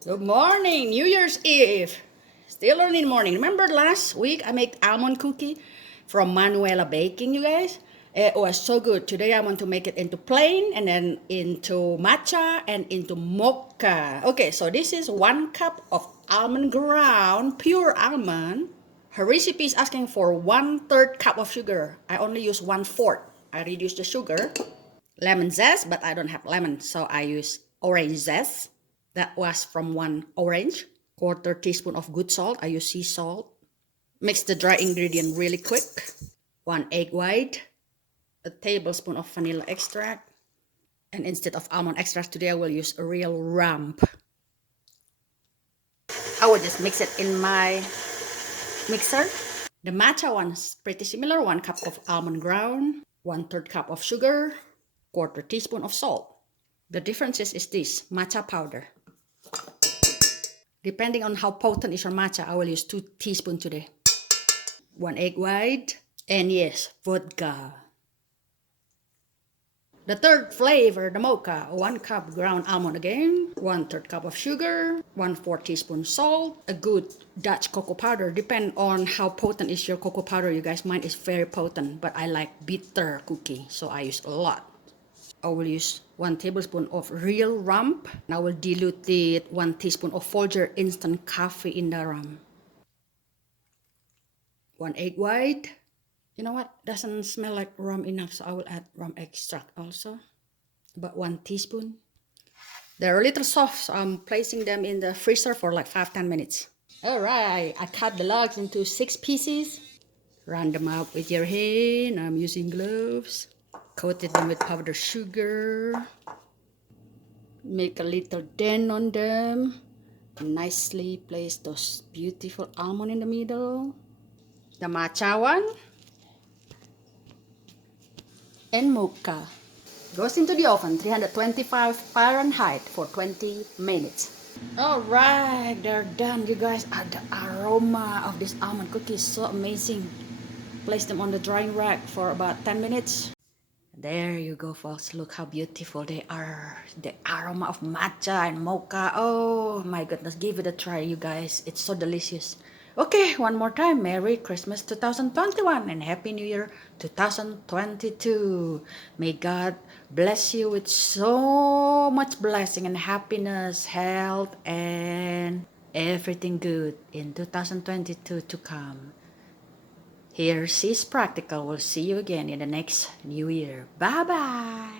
Good morning, New Year's Eve. Still early in the morning. Remember last week I made almond cookie from Manuela Baking, you guys? It was so good. Today I want to make it into plain and then into matcha and into mocha. Okay, so this is 1 cup of almond ground, pure almond. Her recipe is asking for 1/3 cup of sugar. I only use 1/4. I reduce the sugar. Lemon zest, but I don't have lemon, so I use orange zest. That was from 1 orange. 1/4 teaspoon of good salt. I use sea salt. Mix the dry ingredient really quick. 1 egg white. A tablespoon of vanilla extract. And instead of almond extract today, I will use a real rhum. I will just mix it in my mixer. The matcha one is pretty similar. 1 cup of almond ground. 1/3 cup of sugar. 1/4 teaspoon of salt. The difference is this, matcha powder. Depending on how potent is your matcha, I will use 2 teaspoons today. 1 egg white, and yes, vodka. The third flavor, the mocha, 1 cup ground almond again, 1/3 cup of sugar, 1/4 teaspoon salt, a good Dutch cocoa powder. Depend on how potent is your cocoa powder, you guys. Mine is very potent, but I like bitter cookie, so I use a lot. I will use 1 tablespoon of real rhum. And I will dilute it 1 teaspoon of folgers instant coffee in the rhum. 1 egg white. You know what? Doesn't smell like rum enough, so I will add rum extract also. About 1 teaspoon. They're a little soft, so I'm placing them in the freezer for like 5-10 minutes. Alright, I cut the logs into 6 pieces. Run them out with your hand. I'm using gloves. Coated them with powdered sugar. Make a little dent on them. Nicely place those beautiful almond in the middle. The matcha one. And mocha. Goes into the oven, 325 Fahrenheit for 20 minutes. Alright, they're done, you guys. The aroma of this almond cookie is so amazing. Place them on the drying rack for about 10 minutes. There you go, folks. Look how beautiful they are. The aroma of matcha and mocha. Oh my goodness. Give it a try, you guys. It's so delicious. Okay, one more time. Merry Christmas 2021 and Happy New Year 2022. May God bless you with so much blessing and happiness, health, and everything good in 2022 to come. Here's Practical. We'll see you again in the next New Year. Bye-bye.